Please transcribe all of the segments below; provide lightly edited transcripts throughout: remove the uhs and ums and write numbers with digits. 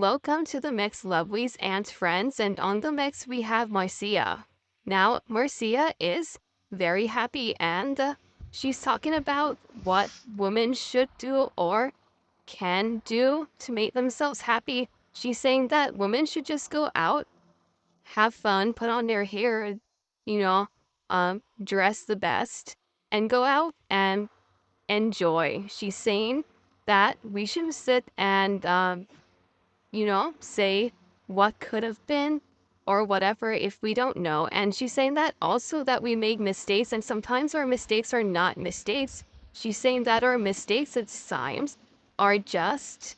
Welcome to the mix, lovelies and friends. And on the mix, we have Marcia. Now, Marcia is very happy and she's talking about what women should do or can do to make themselves happy. She's saying that women should just go out, have fun, put on their hair, you know, dress the best, and go out and enjoy. She's saying that we should sit and say what could have been or whatever if we don't know. And she's saying that also that we make mistakes and sometimes our mistakes are not mistakes. She's saying that our mistakes at times are just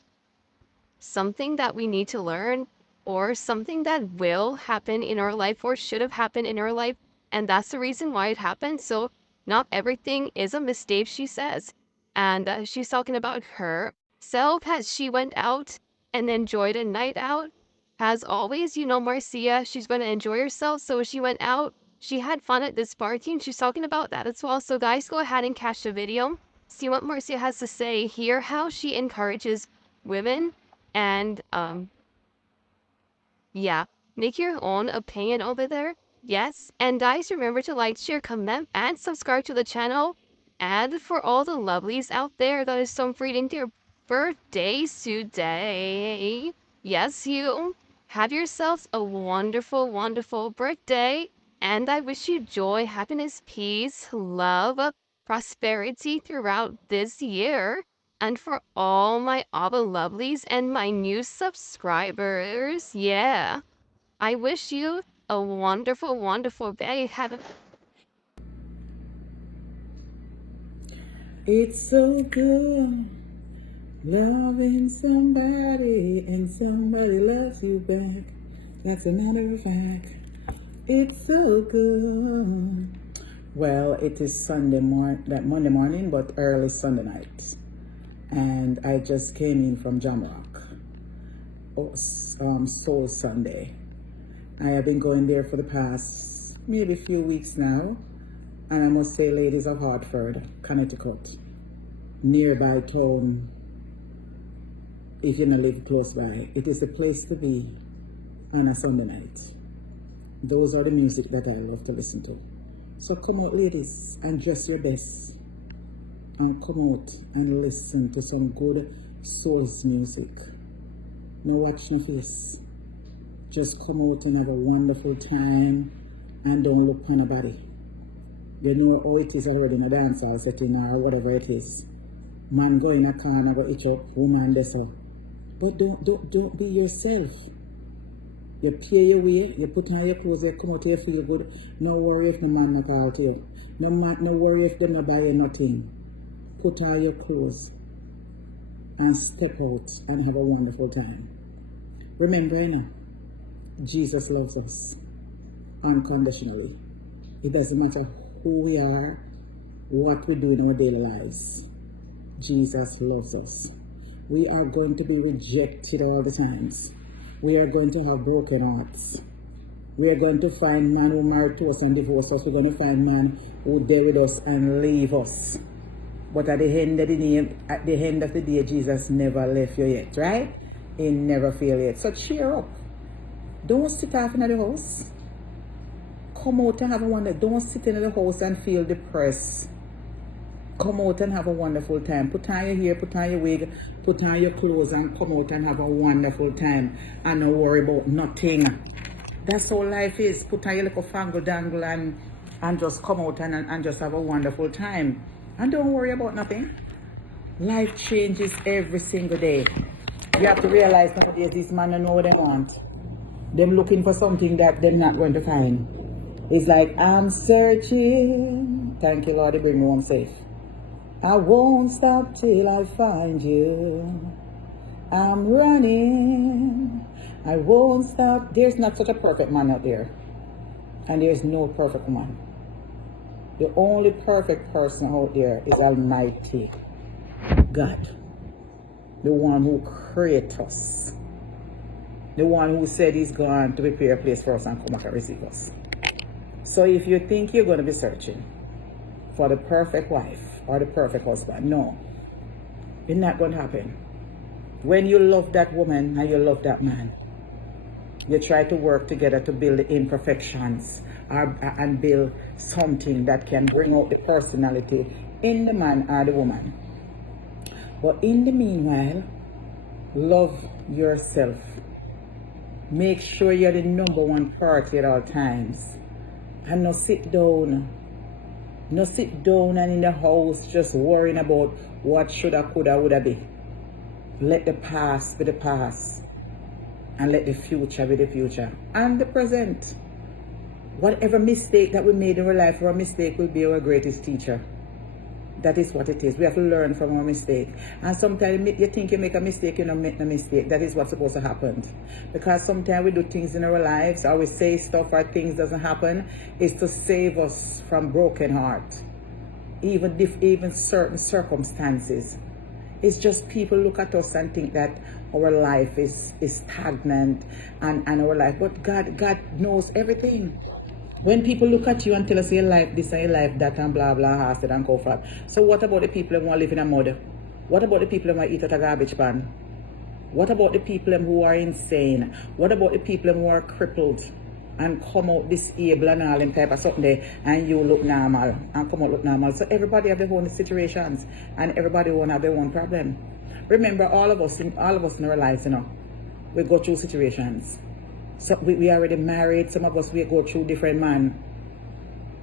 something that we need to learn or something that will happen in our life or should have happened in our life. And that's the reason why it happened. So not everything is a mistake, she says. And she's talking about herself as she went out and enjoyed a night out. As always, Marcia, she's going to enjoy herself. So she went out. She had fun at this party and she's talking about that as well. So guys, go ahead and catch the video. See what Marcia has to say. Hear how she encourages women and yeah, make your own opinion over there. Yes, and guys, remember to like, share, comment, and subscribe to the channel. And for all the lovelies out there that is celebrating their birthdays today, yes, you have yourselves a wonderful, wonderful birthday. And I wish you joy, happiness, peace, love, prosperity throughout this year. And for all my other lovelies and my new subscribers, yeah, I wish you a wonderful, wonderful day. It's so good loving somebody and somebody loves you back. That's a matter of fact. It's so good. Well, it is Monday morning, but early Sunday night. And I just came in from Jamrock, Soul Sunday. I have been going there for the past maybe a few weeks now. And I must say, ladies of Hartford, Connecticut, nearby town, if you don't live close by, it is the place to be on a Sunday night. Those are the music that I love to listen to. So come out, ladies, and dress your best. And come out and listen to some good soul music. No watch no face. Just come out and have a wonderful time and don't look on nobody. You know how it is already in a dance hall setting or whatever it is. Man go in a corner, go itch up, woman this so. But don't be yourself. You pay your way, you put on your clothes, you come out, you feel good. No worry if no man not call to you. No worry if them not buy you nothing. Put on your clothes and step out and have a wonderful time. Remember, Jesus loves us unconditionally. It doesn't matter who we are, what we do in our daily lives. Jesus loves us. We are going to be rejected all the times. We are going to have broken hearts. We are going to find man who married to us and divorced us. We're going to find man who buried us and leave us. But at the end of the day, Jesus never left you yet, right? He never failed yet. So cheer up. Don't sit off in the house. Come out and have a wonder. Don't sit in the house and feel depressed. Come out and have a wonderful time. Put on your hair, put on your wig, put on your clothes and come out and have a wonderful time. And don't worry about nothing. That's how life is. Put on your little fangle dangle and just come out and just have a wonderful time. And don't worry about nothing. Life changes every single day. You have to realize nowadays these men don't know what they want. Them looking for something that they're not going to find. It's like, I'm searching. Thank you, Lord, to bring me home safe. I won't stop till I find you. I'm running. I won't stop. There's not such a perfect man out there. And there's no perfect woman. The only perfect person out there is Almighty God. The one who created us. The one who said he's going to prepare a place for us and come back and receive us. So if you think you're going to be searching for the perfect wife or the perfect husband, no. It's not going to happen. When you love that woman and you love that man, you try to work together to build the imperfections and build something that can bring out the personality in the man or the woman. But in the meanwhile, love yourself. Make sure you're the number one priority at all times. And not sit down. Not sit down and in the house just worrying about what shoulda, coulda, woulda be. Let the past be the past. And let the future be the future. And the present. Whatever mistake that we made in our life, our mistake will be our greatest teacher. That is what it is. We have to learn from our mistake. And sometimes you think you make a mistake, you don't make a mistake. That is what's supposed to happen. Because sometimes we do things in our lives, or we say stuff or things doesn't happen, is to save us from broken heart. Even certain circumstances. It's just people look at us and think that our life is stagnant and our life. But God knows everything. When people look at you and tell us your life this and your life that and blah blah hasted and go forth. So what about the people who want to live in a mud? What about the people who want to eat at a garbage pan? What about the people who are insane? What about the people who are crippled and come out disabled and all them type of something there and you look normal and come out look normal? So everybody have their own situations and everybody won't have their own problem. Remember, all of us in our lives, we go through situations. So we already married. Some of us, we go through different men.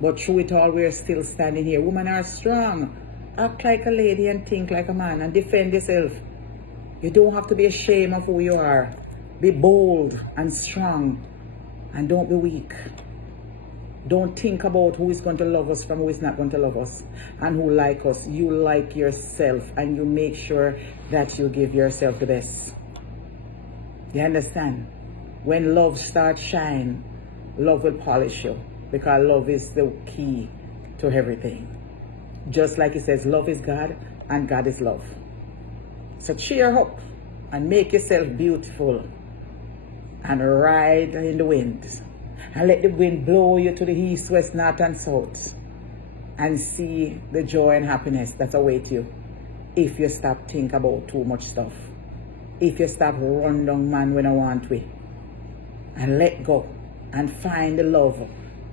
But through it all, we're still standing here. Women are strong. Act like a lady and think like a man and defend yourself. You don't have to be ashamed of who you are. Be bold and strong. And don't be weak. Don't think about who is going to love us from who is not going to love us. And who like us. You like yourself. And you make sure that you give yourself the best. You understand? When love starts shine, love will polish you. Because love is the key to everything. Just like it says, love is God and God is love. So cheer up and make yourself beautiful. And ride in the wind. And let the wind blow you to the east, west, north and south. And see the joy and happiness that awaits you. If you stop think about too much stuff. If you stop run down man when I want to. And let go and find the love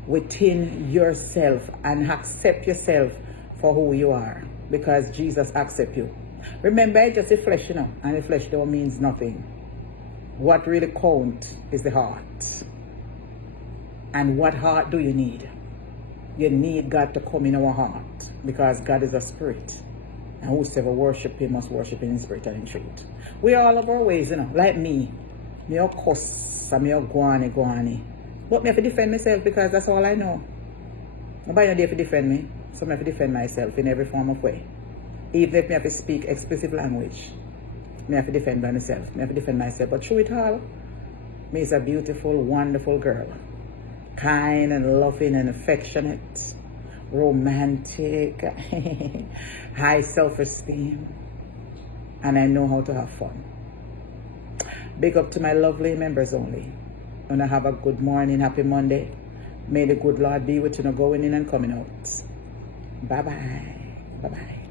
within yourself and accept yourself for who you are, because Jesus accepts you. Remember, it's just a flesh, and the flesh don't means nothing. What really counts is the heart. And what heart do you need? You need God to come in our heart, because God is a spirit, and whosoever worship him must worship him in spirit and in truth. We all have our ways, like me. Me a cuss and me a guani. But me have to defend myself, because that's all I know. Nobody not there to defend me. So I have to defend myself in every form of way. Even if me have to speak explicit language, me have to defend by myself. Me have to defend myself. But through it all, me is a beautiful, wonderful girl. Kind and loving and affectionate. Romantic. High self-esteem. And I know how to have fun. Big up to my lovely members only. And I have a good morning, happy Monday. May the good Lord be with you, going in and coming out. Bye-bye. Bye-bye.